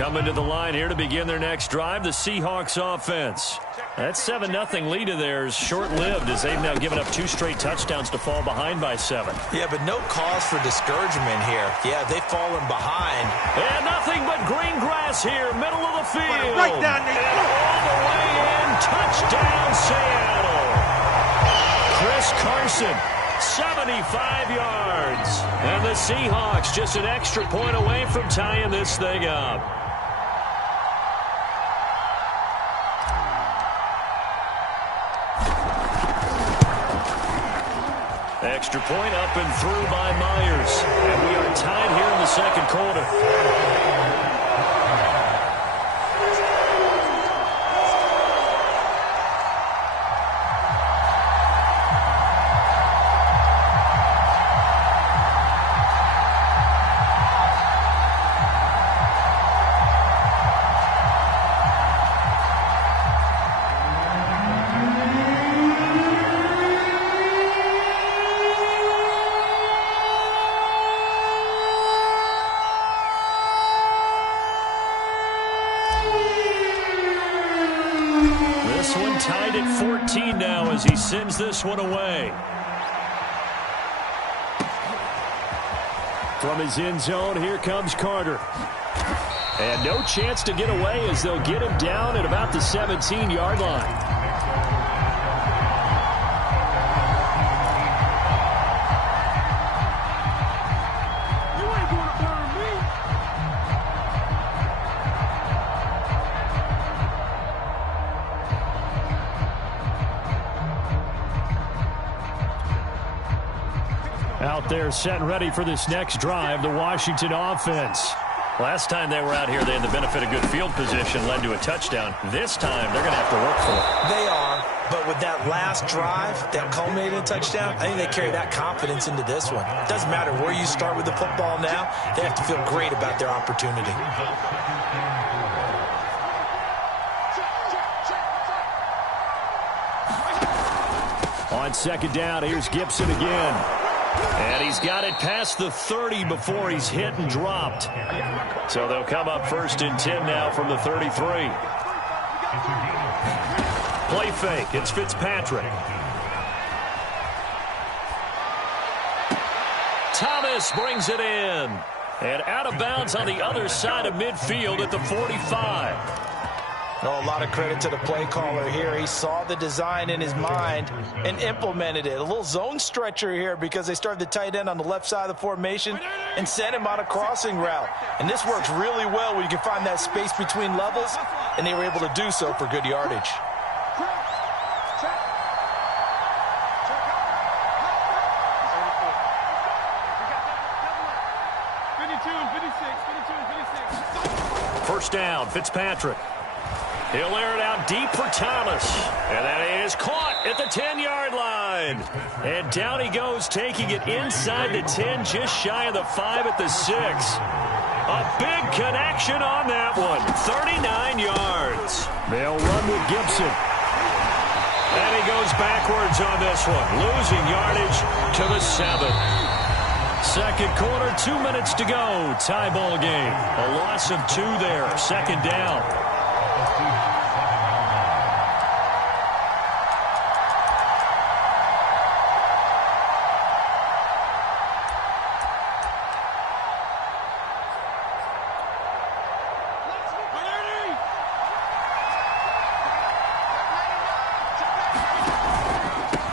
Coming to the line here to begin their next drive, the Seahawks offense. That 7-0 lead of theirs short-lived as they've now given up 2 straight touchdowns to fall behind by 7. Yeah, but no cause for discouragement here. Yeah, they've fallen behind. And nothing but green grass here, middle of the field. Right down there. And all the way in, touchdown Seattle. Chris Carson, 75 yards. And the Seahawks just an extra point away from tying this thing up. Extra point up and through by Myers. And we are tied here in the second quarter. This one tied at 14 now as he sends this one away. From his end zone, here comes Carter. And no chance to get away as they'll get him down at about the 17-yard line. Out there set and ready for this next drive, the Washington offense. Last time they were out here, they had the benefit of good field position, led to a touchdown. This time, they're going to have to work for it. They are, but with that last drive that culminated in a touchdown, I think they carry that confidence into this one. It doesn't matter where you start with the football now. They have to feel great about their opportunity. On second down, here's Gibson again. And he's got it past the 30 before he's hit and dropped. So they'll come up 1st and 10 now from the 33. Play fake. It's Fitzpatrick. Thomas brings it in. And out of bounds on the other side of midfield at the 45. Oh, a lot of credit to the play caller here. He saw the design in his mind and implemented it. A little zone stretcher here because they started the tight end on the left side of the formation and sent him on a crossing route. And this works really well when you can find that space between levels, and they were able to do so for good yardage. First down, Fitzpatrick. He'll air it out deep for Thomas. And that is caught at the 10-yard line. And down he goes, taking it inside the 10, just shy of the 5 at the 6. A big connection on that one. 39 yards. They'll run with Gibson. And he goes backwards on this one, losing yardage to the 7. Second quarter, 2 minutes to go. Tie ball game. A loss of 2 there. Second down.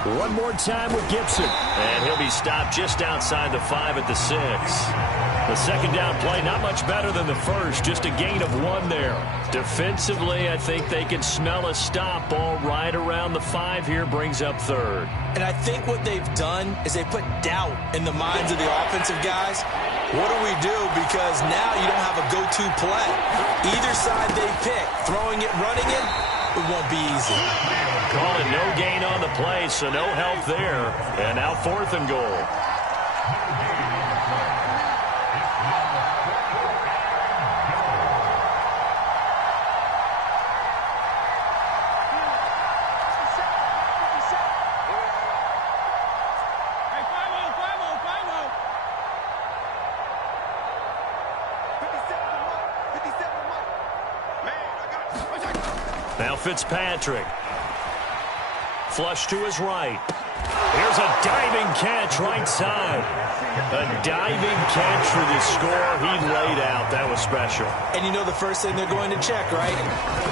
One more time with Gibson. And he'll be stopped just outside the 5 at the 6. The second down play, not much better than the first. Just a gain of 1 there. Defensively, I think they can smell a stop. Ball right around the 5 here, brings up 3rd. And I think what they've done is they put doubt in the minds of the offensive guys. What do we do? Because now you don't have a go-to play. Either side they pick, throwing it, running it, it won't be easy. Calling no gain on the play, so no help there. And now 4th and goal. Now Fitzpatrick. Flush to his right. Here's a diving catch right side. A diving catch for the score he laid out. That was special. And you know the first thing they're going to check, right?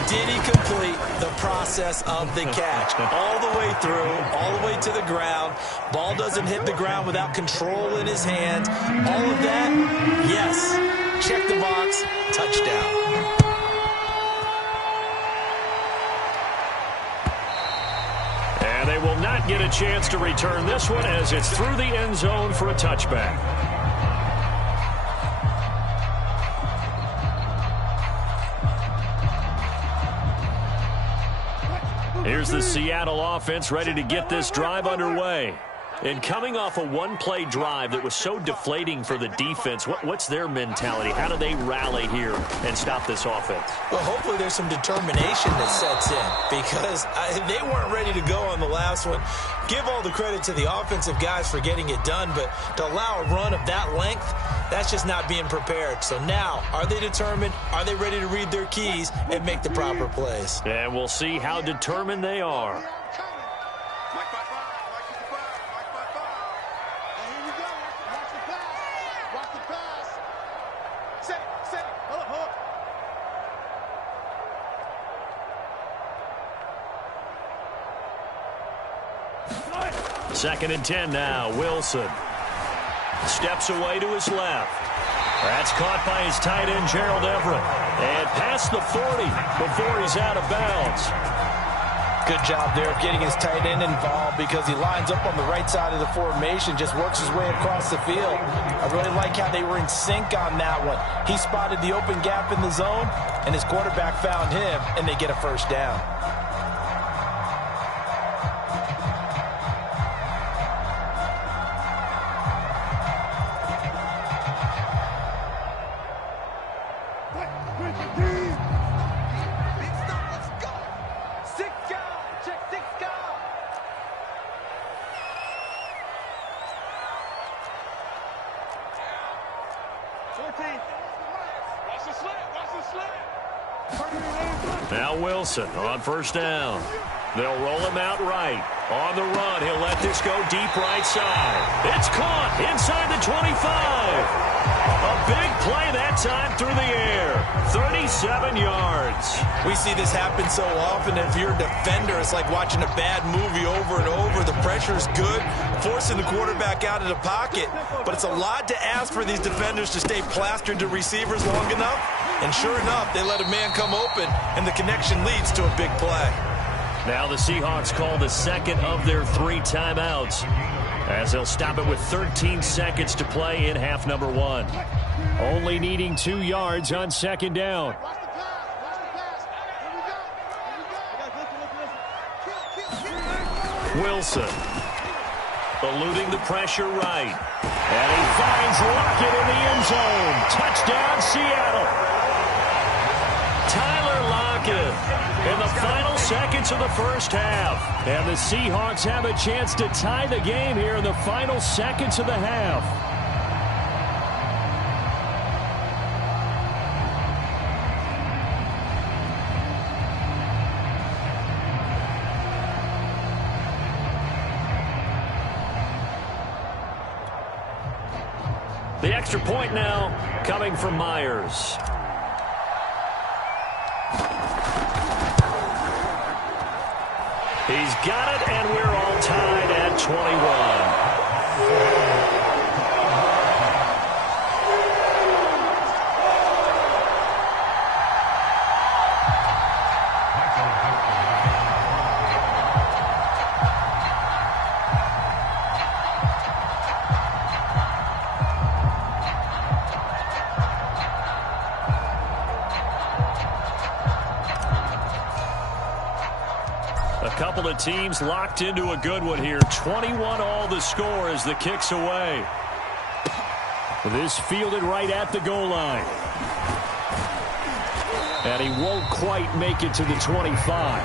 Did he complete the process of the catch? All the way through, all the way to the ground. Ball doesn't hit the ground without control in his hands. All of that, yes. Check the box, touchdown. And they will not get a chance to return this one as it's through the end zone for a touchback. Here's the Seattle offense ready to get this drive underway. And coming off a one-play drive that was so deflating for the defense, what's their mentality? How do they rally here and stop this offense? Well, hopefully there's some determination that sets in because they weren't ready to go on the last one. Give all the credit to the offensive guys for getting it done, but to allow a run of that length, that's just not being prepared. So now, are they determined? Are they ready to read their keys and make the proper plays? And we'll see how determined they are. Second and 10 now. Wilson steps away to his left. That's caught by his tight end, Gerald Everett. And past the 40 before he's out of bounds. Good job there of getting his tight end involved because he lines up on the right side of the formation, just works his way across the field. I really like how they were in sync on that one. He spotted the open gap in the zone, and his quarterback found him, and they get a first down. Now Wilson on first down. They'll roll him out right. On the run, he'll let this go deep right side. It's caught inside the 25. A big play that time through the air. 37 yards. We see this happen so often. If you're a defender, it's like watching a bad movie over and over. The pressure's good, forcing the quarterback out of the pocket. But it's a lot to ask for these defenders to stay plastered to receivers long enough. And sure enough, they let a man come open, and the connection leads to a big play. Now the Seahawks call the second of their 3 timeouts as they'll stop it with 13 seconds to play in half number 1. Only needing 2 yards on second down. Wilson eluding the pressure right. And he finds Lockett in the end zone. Touchdown, Seattle. Tyler Lockett in the final seconds of the first half. And the Seahawks have a chance to tie the game here in the final seconds of the half. The extra point now coming from Myers. He's got it, and we're all tied at 21. Couple of teams locked into a good one here. 21 all the score as the kick's away. This fielded right at the goal line. And he won't quite make it to the 25.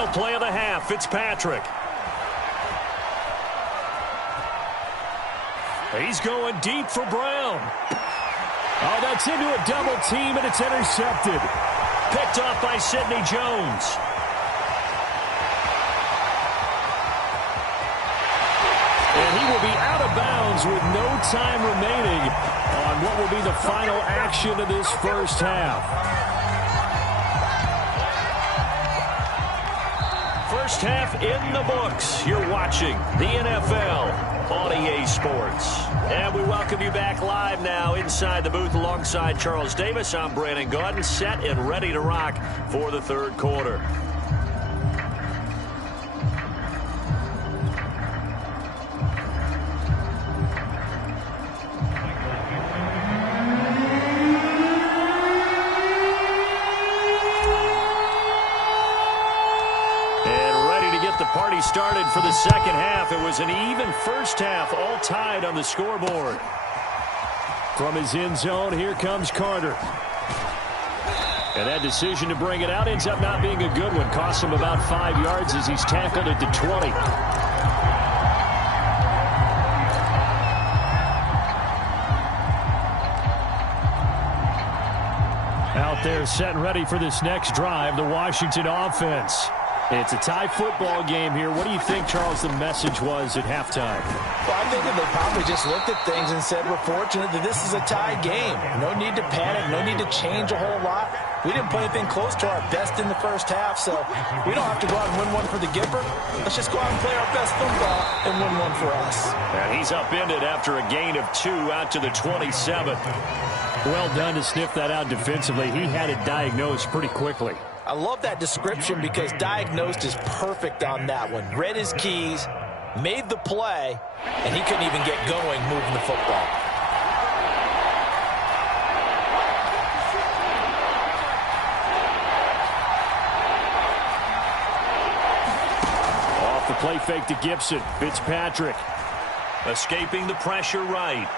Final play of the half, Fitzpatrick. He's going deep for Brown. Oh, that's into a double team, and it's intercepted. Picked off by Sidney Jones. And he will be out of bounds with no time remaining on what will be the final action of this first half. First half in the books. You're watching the NFL on EA Sports. And we welcome you back live now inside the booth alongside Charles Davis. I'm Brandon Gaudin, set and ready to rock for the third quarter. Party started for the second half. It was an even first half, all tied on the scoreboard. From his end zone, here comes Carter. And that decision to bring it out ends up not being a good one. Cost him about 5 yards as he's tackled at the 20. Out there set and ready for this next drive, the Washington offense. It's a tie football game here. What do you think, Charles, the message was at halftime? Well, I think that they probably just looked at things and said, we're fortunate that this is a tie game. No need to panic. No need to change a whole lot. We didn't play anything close to our best in the first half, so we don't have to go out and win one for the Gipper. Let's just go out and play our best football and win one for us. And he's upended after a gain of 2 out to the 27. Well done to sniff that out defensively. He had it diagnosed pretty quickly. I love that description because diagnosed is perfect on that one. Read his keys, made the play, and he couldn't even get going moving the football. Off the play fake to Gibson. Fitzpatrick. Escaping the pressure right.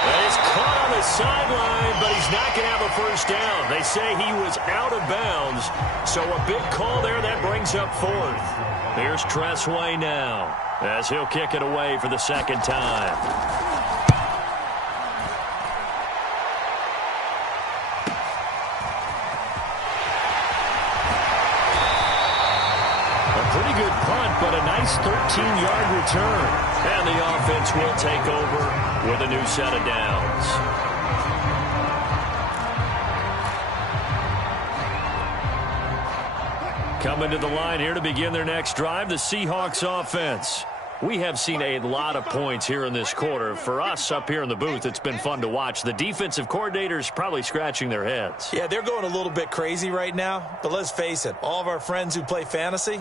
He's caught on the sideline, but he's not going to have a first down. They say he was out of bounds, so a big call there that brings up fourth. Here's Tressway now as he'll kick it away for the second time. A pretty good punt, but a nice 13-yard return. And the offense will take over with a new set of downs. Coming to the line here to begin their next drive, the Seahawks offense. We have seen a lot of points here in this quarter. For us up here in the booth, it's been fun to watch. The defensive coordinators probably scratching their heads. Yeah, they're going a little bit crazy right now. But let's face it, all of our friends who play fantasy,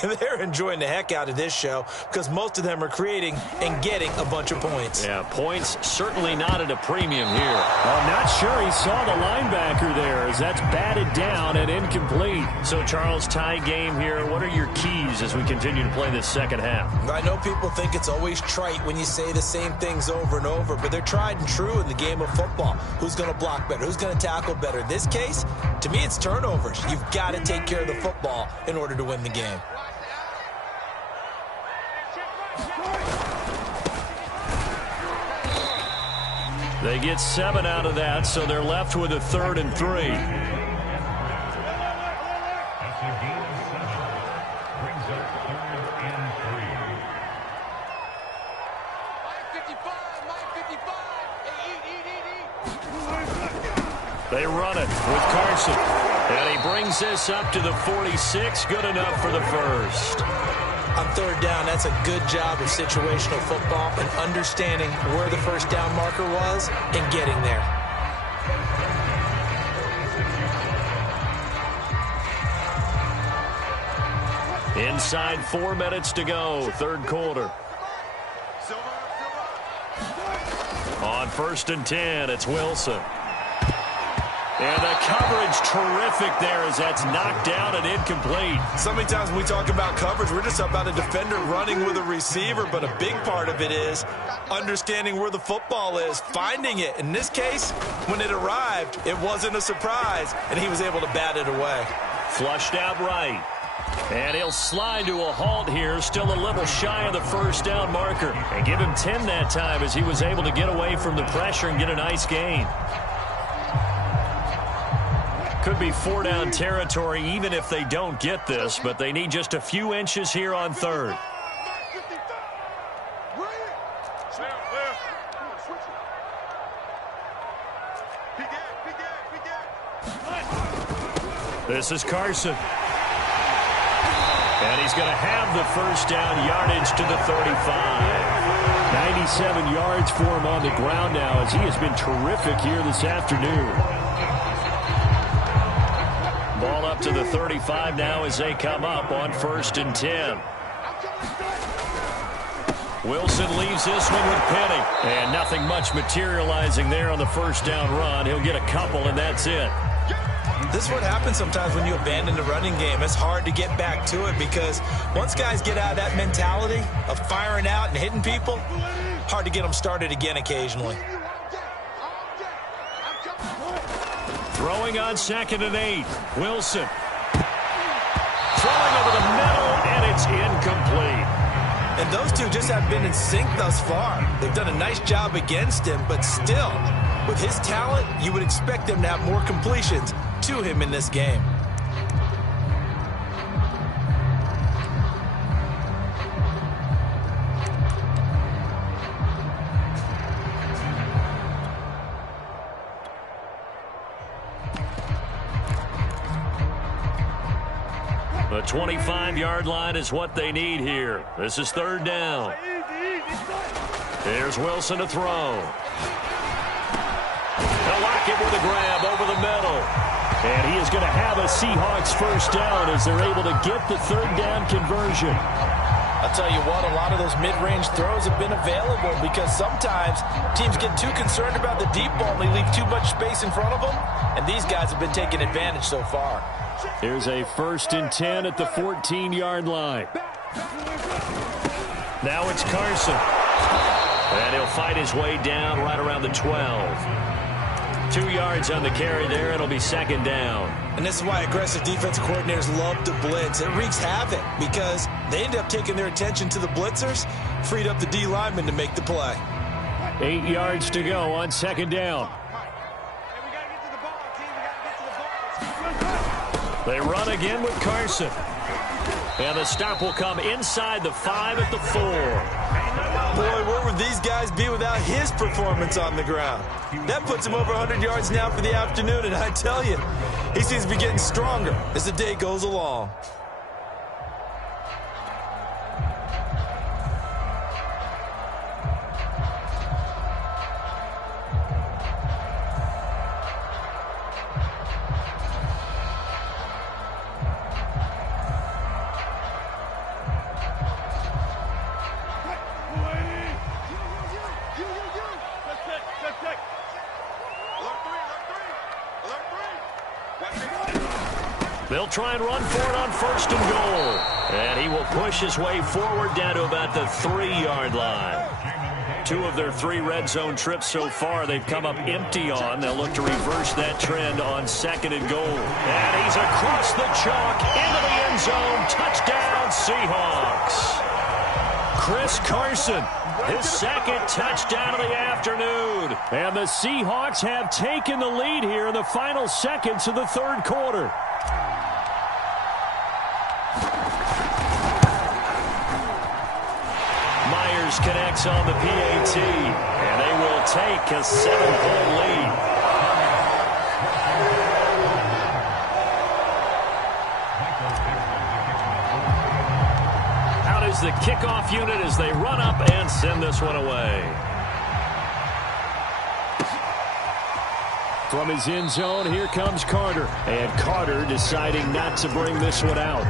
they're enjoying the heck out of this show because most of them are creating and getting a bunch of points. Yeah, points certainly not at a premium here. I'm not sure he saw the linebacker there as that's batted down and incomplete. So, Charles, tie game here. What are your keys as we continue to play this second half? I know people think it's always trite when you say the same things over and over, but they're tried and true in the game of football. Who's going to block better? Who's going to tackle better? In this case, to me, it's turnovers. You've got to take care of the football in order to win the game. They get 7 out of that, so they're left with a 3rd and 3. They run it with Carson. And he brings this up to the 46. Good enough for the first. On 3rd down, that's a good job of situational football and understanding where the first down marker was and getting there. Inside 4 minutes to go, third quarter. On 1st and 10, it's Wilson. And the coverage terrific there as that's knocked down and incomplete. So many times when we talk about coverage, we're just about a defender running with a receiver, but a big part of it is understanding where the football is, finding it. In this case, when it arrived, it wasn't a surprise, and he was able to bat it away. Flushed out right. And he'll slide to a halt here, still a little shy of the first down marker. And give him 10 that time as he was able to get away from the pressure and get a nice gain. Could be 4-down territory even if they don't get this, but they need just a few inches here on third. This is Carson. And he's going to have the first down, yardage to the 35. 97 yards for him on the ground now as he has been terrific here this afternoon. Ball up to the 35 now as they come up on 1st and 10. Wilson leaves this one with Penny. And nothing much materializing there on the first down run. He'll get a couple, and that's it. This is what happens sometimes when you abandon the running game. It's hard to get back to it because once guys get out of that mentality of firing out and hitting people, hard to get them started again occasionally. Throwing on 2nd and 8. Wilson. Throwing over the middle, and it's incomplete. And those two just have been in sync thus far. They've done a nice job against him, but still, with his talent, you would expect them to have more completions to him in this game. The 25-yard line is what they need here. This is 3rd down. Here's Wilson to throw. They'll lock it with a grab over the middle. And he is going to have a Seahawks first down as they're able to get the 3rd down conversion. I'll tell you what, a lot of those mid-range throws have been available because sometimes teams get too concerned about the deep ball and they leave too much space in front of them. And these guys have been taking advantage so far. Here's a 1st and 10 at the 14-yard line. Now it's Carson. And he'll fight his way down right around the 12. 2 yards on the carry there. It'll be 2nd down. And this is why aggressive defensive coordinators love to blitz. It wreaks havoc because they end up taking their attention to the blitzers, freed up the D lineman to make the play. 8 yards to go on 2nd down. They run again with Carson. And the stop will come inside the 5 at the 4. Boy, where would these guys be without his performance on the ground? That puts him over 100 yards now for the afternoon, and I tell you, he seems to be getting stronger as the day goes along. They'll try and run for it on 1st and goal. And he will push his way forward down to about the 3-yard line. 2 of their 3 red zone trips so far they've come up empty on. They'll look to reverse that trend on 2nd and goal. And he's across the chalk into the end zone. Touchdown, Seahawks. Chris Carson, his 2nd touchdown of the afternoon. And the Seahawks have taken the lead here in the final seconds of the 3rd quarter. Myers connects on the PAT, and they will take a 7-point lead. Out is the kickoff unit as they run up and send this one away. From his end zone, here comes Carter. And Carter deciding not to bring this one out.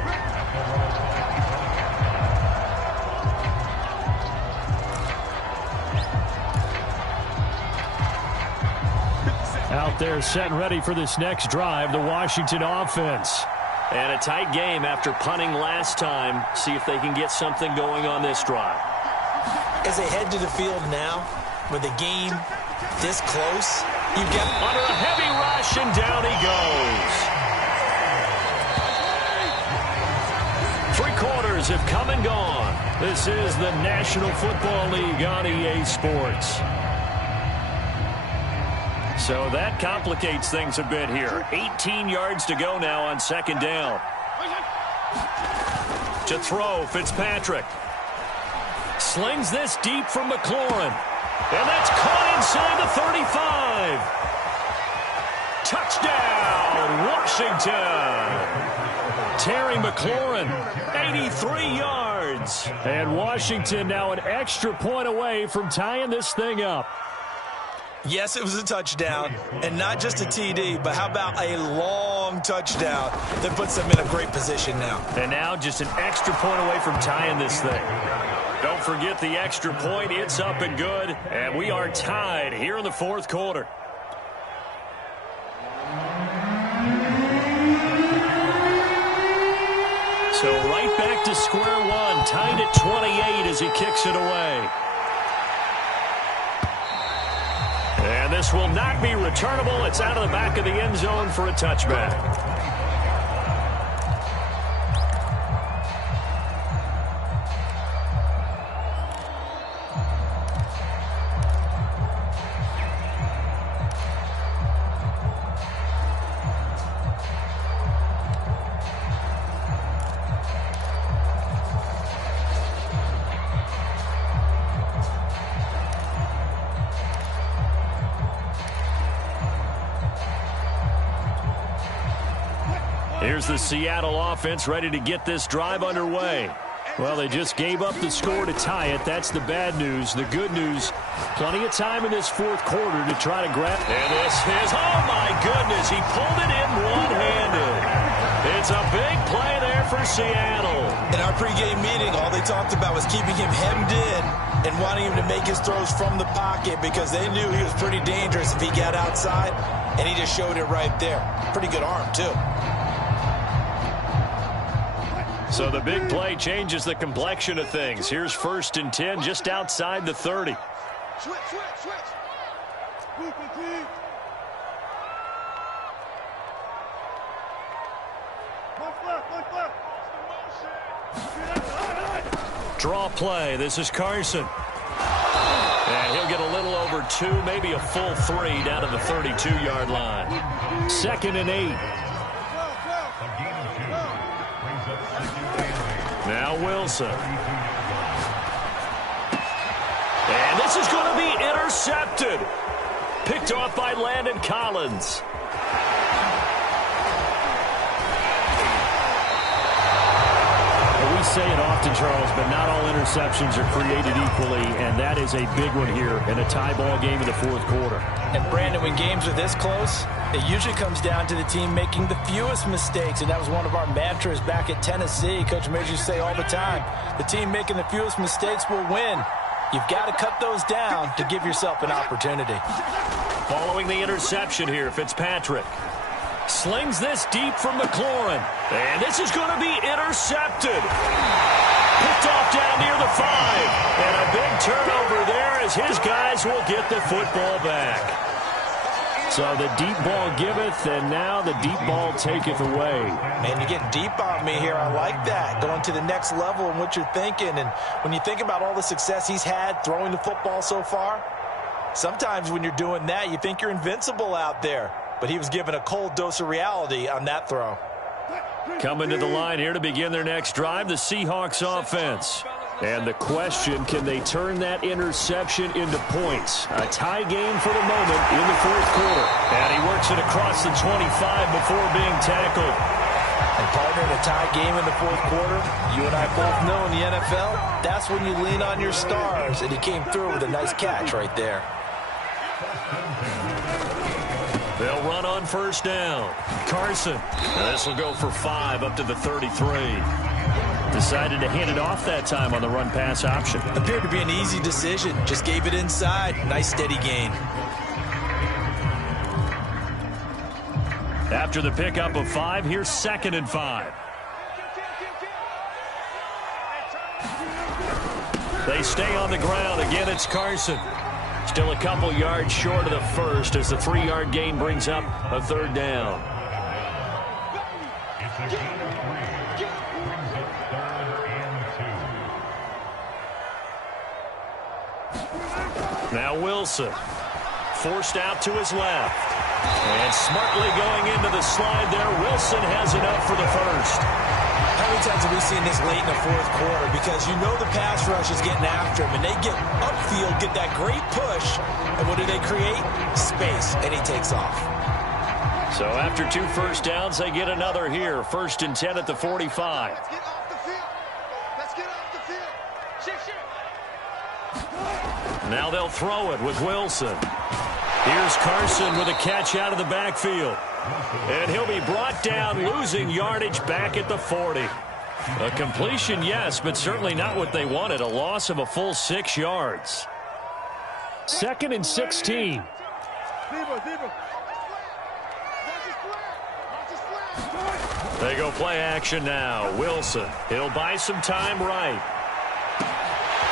Out there set and ready for this next drive, the Washington offense. And a tight game after punting last time. See if they can get something going on this drive. As they head to the field now, with the game this close, you get under a heavy rush, and down he goes. quarters have come and gone. This is the National Football League on EA Sports. So that complicates things a bit here. 18 yards to go now on second down. To throw, Fitzpatrick. Slings this deep from McLaurin. And that's caught inside the 35. Touchdown, Washington. Terry McLaurin, 83 yards. And Washington now an extra point away from tying this thing up. Yes, it was a touchdown, and not just a TD, but how about a long touchdown that puts them in a great position now. And now just an extra point away from tying this thing. Don't forget the extra point. It's up and good, and we are tied here in the fourth quarter. So right back to square one, tied at 28 as he kicks it away. And this will not be returnable. It's out of the back of the end zone for a touchback. Here's the Seattle offense ready to get this drive underway. Well, they just gave up the score to tie it. That's the bad news. The good news, plenty of time in this fourth quarter to try to grab. And this is, oh my goodness, he pulled it in one-handed. It's a big play there for Seattle. In our pregame meeting, all they talked about was keeping him hemmed in and wanting him to make his throws from the pocket because they knew he was pretty dangerous if he got outside, and he just showed it right there. Pretty good arm, too. So the big play changes the complexion of things. Here's 1st and 10 just outside the 30. Switch. Draw play. This is Carson. And he'll get a little over 2, maybe a full 3 down to the 32-yard line. 2nd and 8. Now Wilson. And this is going to be intercepted. Picked off by Landon Collins. We say it often, Charles, but not all interceptions are created equally, and that is a big one here in a tie ball game in the fourth quarter. And, Brandon, when games are this close, it usually comes down to the team making the fewest mistakes, and that was one of our mantras back at Tennessee. Coach Mears used to say all the time, the team making the fewest mistakes will win. You've got to cut those down to give yourself an opportunity. Following the interception here, Fitzpatrick slings this deep from McLaurin. And this is going to be intercepted. Picked off down near the 5. And a big turnover there as his guys will get the football back. So the deep ball giveth, and now the deep ball taketh away. Man, you get deep on me here. I like that. Going to the next level in what you're thinking. And when you think about all the success he's had throwing the football so far, sometimes when you're doing that, you think you're invincible out there. But he was given a cold dose of reality on that throw. Coming to the line here to begin their next drive, the Seahawks offense. And the question, can they turn that interception into points? A tie game for the moment in the fourth quarter. And he works it across the 25 before being tackled. And partner, in a tie game in the fourth quarter, you and I both know in the NFL, that's when you lean on your stars. And he came through with a nice catch right there. They'll run on 1st down. Carson. This will go for 5 up to the 33. Decided to hand it off that time on the run-pass option. Appeared to be an easy decision. Just gave it inside. Nice steady gain. After the pickup of 5, here's 2nd and 5. They stay on the ground. Again, it's Carson. Still a couple yards short of the first as the 3-yard gain brings up a 3rd down. Now Wilson. Forced out to his left. And smartly going into the slide there. Wilson has enough for the first. How many times have we seen this late in the fourth quarter? Because you know the pass rush is getting after him, and they get upfield, get that great push, and what do they create? Space, and he takes off. So after 2 first downs, they get another here. 1st and 10 at the 45. Let's get off the field. Let's get off the field. Shit. Now they'll throw it with Wilson. Here's Carson with a catch out of the backfield. And he'll be brought down, losing yardage back at the 40. A completion, yes, but certainly not what they wanted. A loss of a full 6 yards. 2nd and 16. They go play action now. Wilson, he'll buy some time right.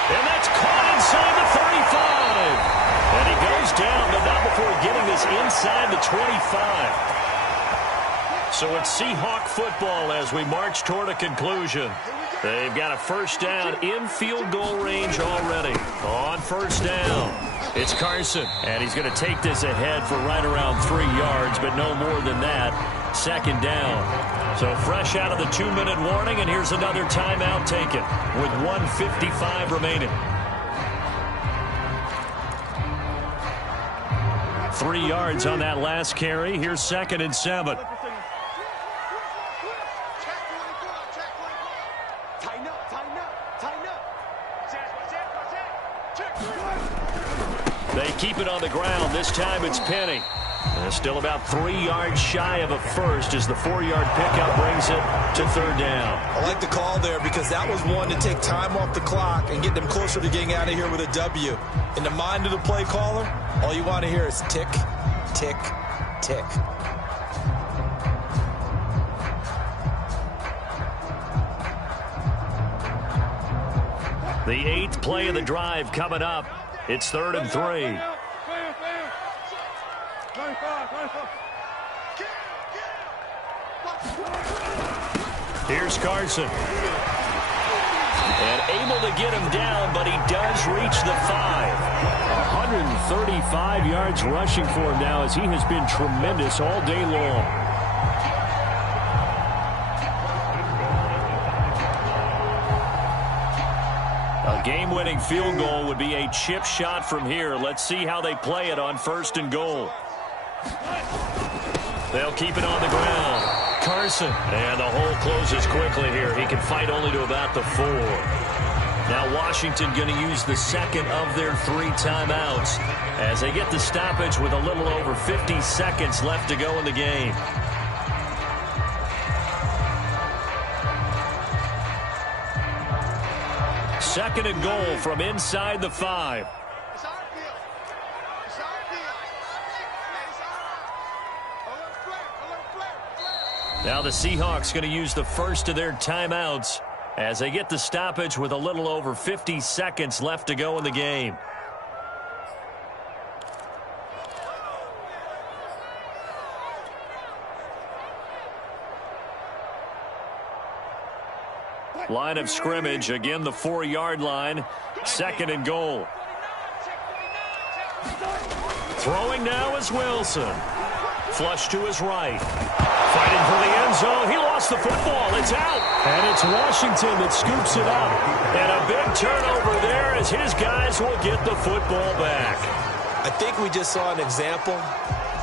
And that's caught inside the 35. And he goes down, but not before getting this inside the 25. So it's Seahawk football as we march toward a conclusion. They've got a first down in field goal range already. On first down, it's Carson. And he's going to take this ahead for right around 3 yards, but no more than that. 2nd down. So fresh out of the 2-minute warning, and here's another timeout taken with 1:55 remaining. 3 yards on that last carry. Here's 2nd and 7. They keep it on the ground. This time it's Penny. And still about 3 yards shy of a first as the 4-yard pickup brings it to 3rd down. I like the call there because that was one to take time off the clock and get them closer to getting out of here with a W. In the mind of the play caller, all you want to hear is tick, tick, tick. The 8th play of the drive coming up. It's 3rd and 3. Here's Carson. And able to get him down, but he does reach the 5. 135 yards rushing for him now as he has been tremendous all day long. A game-winning field goal would be a chip shot from here. Let's see how they play it on 1st and goal. They'll keep it on the ground. Carson. And the hole closes quickly here. He can fight only to about the 4. Now Washington going to use the 2nd of their 3 timeouts as they get the stoppage with a little over 50 seconds left to go in the game. Second and goal from inside the 5. Now the Seahawks going to use the first of their timeouts as they get the stoppage with a little over 50 seconds left to go in the game. Line of scrimmage, again the 4-yard line. 2nd and goal. Throwing now is Wilson. Flush to his right. Fighting for the end zone. He lost the football. It's out. And it's Washington that scoops it up. And a big turnover there as his guys will get the football back. I think we just saw an example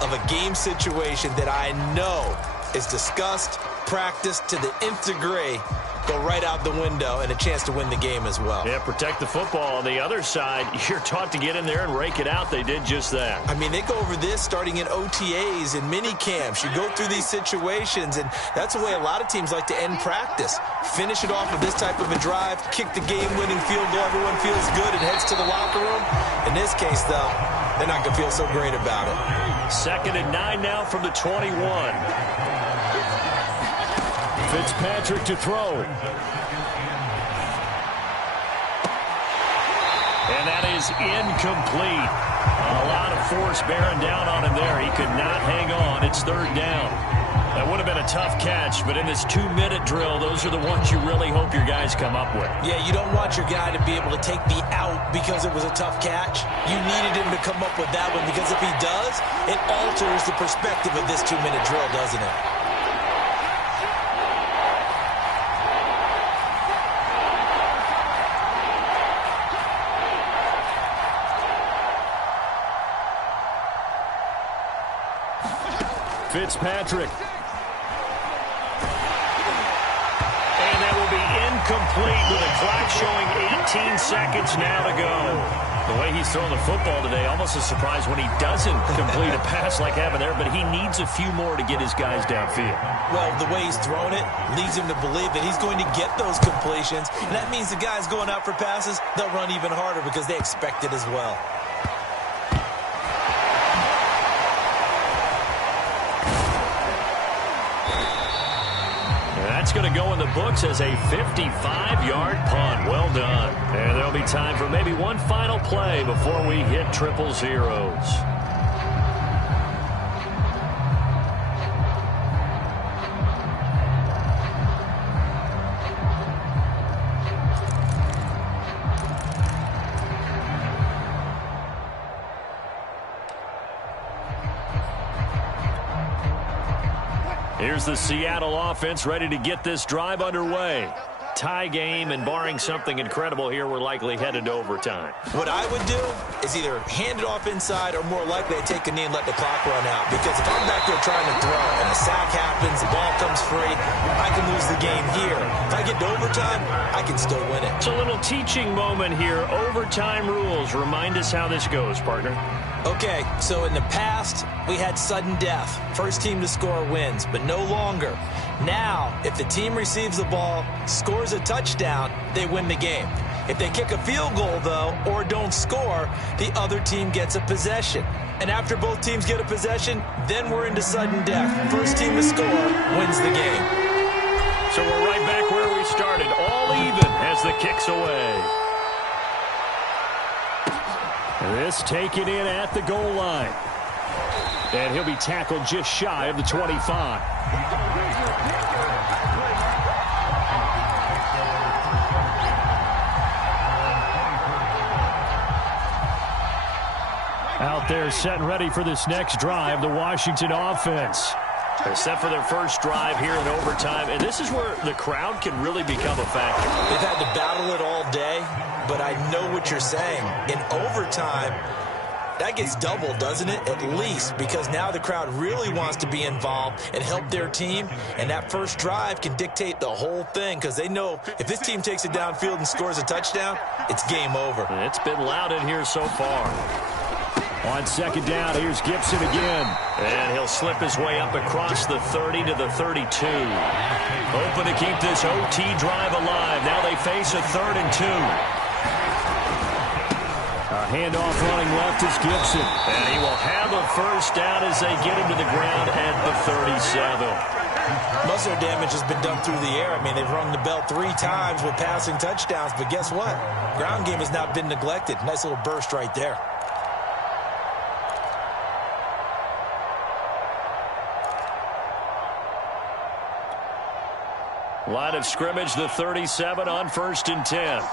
of a game situation that I know is discussed, practiced to the nth degree, go right out the window, and a chance to win the game as well. Yeah, protect the football. On the other side, you're taught to get in there and rake it out. They did just that. I mean, they go over this starting in OTAs and mini camps. You go through these situations, and that's the way a lot of teams like to end practice. Finish it off with this type of a drive, kick the game-winning field goal. Everyone feels good and heads to the locker room. In this case, though, they're not going to feel so great about it. 2nd and 9 now from the 21. Fitzpatrick to throw. And that is incomplete. A lot of force bearing down on him there. He could not hang on. It's 3rd down. That would have been a tough catch, but in this 2-minute drill, those are the ones you really hope your guys come up with. Yeah, you don't want your guy to be able to take the out because it was a tough catch. You needed him to come up with that one because if he does, it alters the perspective of this 2-minute drill, doesn't it? Fitzpatrick. And that will be incomplete with the clock showing 18 seconds now to go. The way he's throwing the football today, almost a surprise when he doesn't complete a pass like happened there, but he needs a few more to get his guys downfield. Well, the way he's throwing it leads him to believe that he's going to get those completions, and that means the guys going out for passes, they'll run even harder because they expect it as well. That's going to go in the books as a 55-yard punt. Well done. And there'll be time for maybe one final play before we hit triple zeros. Here's the Seattle offense ready to get this drive underway. Tie game, and barring something incredible here, we're likely headed to overtime. What I would do is either hand it off inside or more likely I take a knee and let the clock run out. Because if I'm back there trying to throw and a sack happens, the ball comes free, I can lose the game here. If I get to overtime, I can still win it. It's a little teaching moment here. Overtime rules. Remind us how this goes, partner. Okay, so in the past, we had sudden death. First team to score wins, but no longer. Now, if the team receives the ball, scores a touchdown, they win the game. If they kick a field goal, though, or don't score, the other team gets a possession. And after both teams get a possession, then we're into sudden death. First team to score wins the game. So we're right back where we started, all even as the kick's away. This taken in at the goal line. And he'll be tackled just shy of the 25. Out there set and ready for this next drive, the Washington offense. They're set for their first drive here in overtime, and this is where the crowd can really become a factor. They've had to battle it all day, but I know what you're saying. In overtime, that gets doubled, doesn't it? At least, because now the crowd really wants to be involved and help their team, and that first drive can dictate the whole thing because they know if this team takes it downfield and scores a touchdown, it's game over. It's been loud in here so far. On second down, here's Gibson again. And he'll slip his way up across the 30 to the 32. Hoping to keep this OT drive alive. Now they face a 3rd and 2. A handoff running left is Gibson. And he will have a first down as they get him to the ground at the 37. Most of their damage has been done through the air. I mean, they've rung the bell 3 times with passing touchdowns, but guess what? Ground game has not been neglected. Nice little burst right there. Line of scrimmage, the 37 on 1st and 10.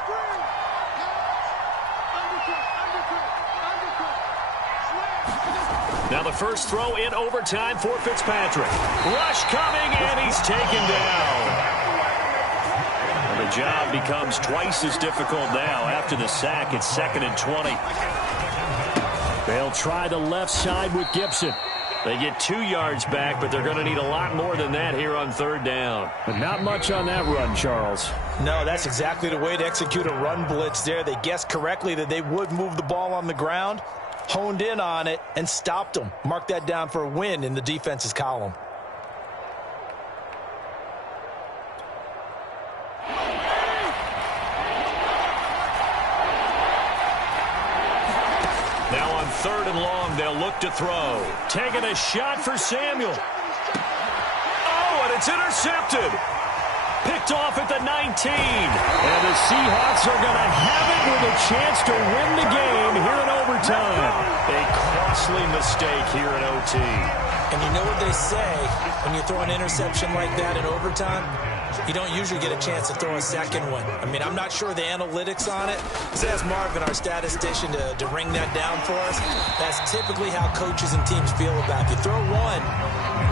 Now the first throw in overtime for Fitzpatrick. Rush coming, and he's taken down. And the job becomes twice as difficult now after the sack. It's 2nd and 20. They'll try the left side with Gibson. They get 2 yards back, but they're going to need a lot more than that here on 3rd down. But not much on that run, Charles. No, that's exactly the way to execute a run blitz there. They guessed correctly that they would move the ball on the ground, honed in on it, and stopped them. Mark that down for a win in the defense's column. Now on 3rd and long, they'll look to throw. Taking a shot for Samuel. Oh, and it's intercepted. picked off at the 19. And the Seahawks are going to have it with a chance to win the game here in overtime. A costly mistake here in OT. And you know what they say, when you throw an interception like that in overtime, you don't usually get a chance to throw a second one. I mean, I'm not sure the analytics on it. So ask Marvin, our statistician, to ring that down for us. That's typically how coaches and teams feel about it. If you throw one,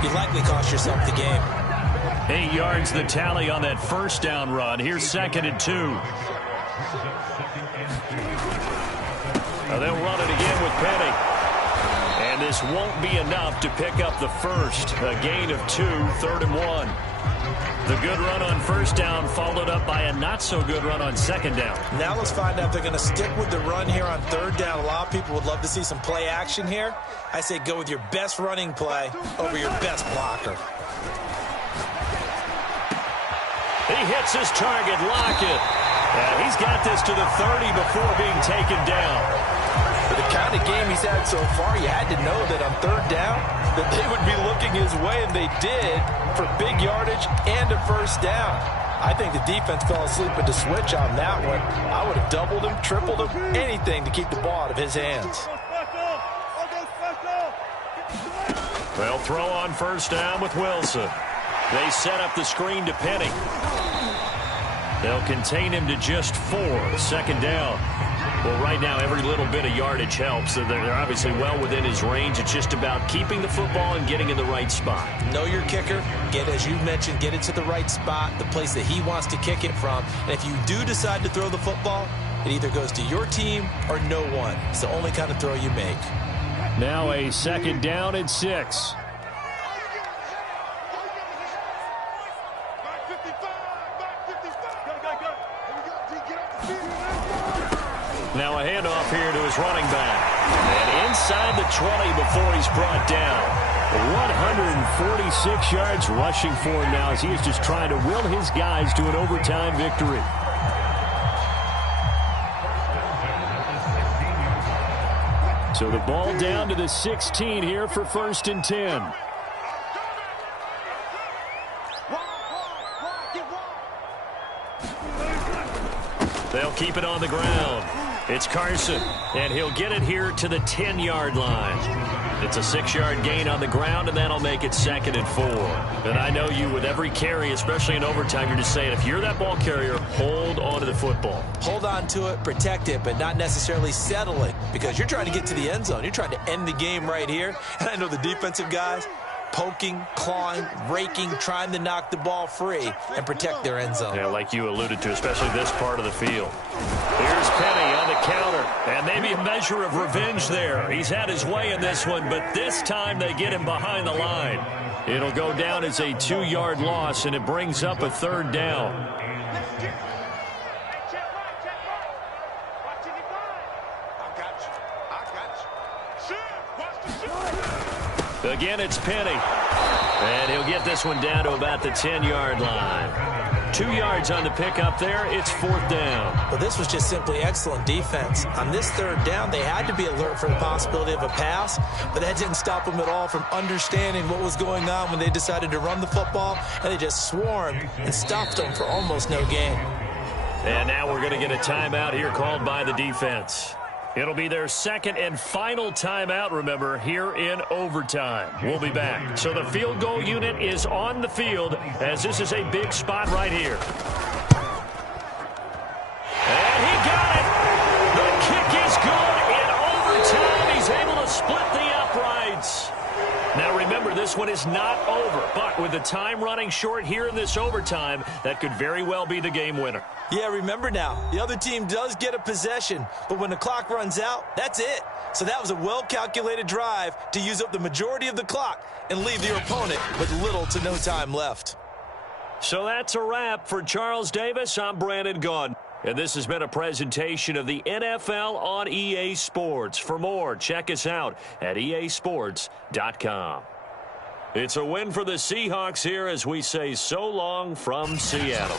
you likely cost yourself the game. 8 yards the tally on that first down run. Here's 2nd and 2. Now they'll run it again with Penny. And this won't be enough to pick up the first. A gain of 2, 3rd and 1. The good run on first down followed up by a not-so-good run on second down. Now let's find out if they're going to stick with the run here on 3rd down. A lot of people would love to see some play action here. I say go with your best running play over your best blocker. He hits his target, Lockett. And he's got this to the 30 before being taken down. For the kind of game he's had so far, you had to know that on 3rd down that they would be looking his way, and they did, for big yardage and a first down. I think the defense fell asleep at the switch on that one. I would have doubled him, tripled him, anything to keep the ball out of his hands. They'll throw on first down with Wilson. They set up the screen to Penny. They'll contain him to just 4. 2nd down. Well, right now, every little bit of yardage helps. They're obviously well within his range. It's just about keeping the football and getting in the right spot. Know your kicker. As you mentioned, get it to the right spot, the place that he wants to kick it from. And if you do decide to throw the football, it either goes to your team or no one. It's the only kind of throw you make. Now a 2nd down and 6. Now a handoff here to his running back. And inside the 20 before he's brought down. 146 yards rushing for him now as he is just trying to will his guys to an overtime victory. So the ball down to the 16 here for 1st and 10. They'll keep it on the ground. It's Carson, and he'll get it here to the 10-yard line. It's a 6-yard gain on the ground, and that'll make it 2nd and 4. And I know you, with every carry, especially in overtime, you're just saying, if you're that ball carrier, hold on to the football. Hold on to it, protect it, but not necessarily settling, because you're trying to get to the end zone. You're trying to end the game right here. And I know the defensive guys, poking, clawing, raking, trying to knock the ball free and protect their end zone. Yeah, like you alluded to, especially this part of the field. Here's Penny on the counter, and maybe a measure of revenge there. He's had his way in this one, but this time they get him behind the line. It'll go down as a 2-yard loss, and it brings up a 3rd down. Again, it's Penny. And he'll get this one down to about the 10-yard line. 2 yards on the pickup there. It's 4th down. Well, this was just simply excellent defense. On this 3rd down, they had to be alert for the possibility of a pass, but that didn't stop them at all from understanding what was going on when they decided to run the football, and they just swarmed and stopped them for almost no gain. And now we're going to get a timeout here called by the defense. It'll be their 2nd and final timeout, remember, here in overtime. We'll be back. So the field goal unit is on the field as this is a big spot right here. And he got it. The kick is good in overtime. He's able to split the uprights. Now remember, this one is not over, but with the time running short here in this overtime, that could very well be the game winner. Yeah, remember now, the other team does get a possession, but when the clock runs out, that's it. So that was a well-calculated drive to use up the majority of the clock and leave your opponent with little to no time left. So that's a wrap for Charles Davis. I'm Brandon Gaudin. And this has been a presentation of the NFL on EA Sports. For more, check us out at easports.com. It's a win for the Seahawks here as we say so long from Seattle.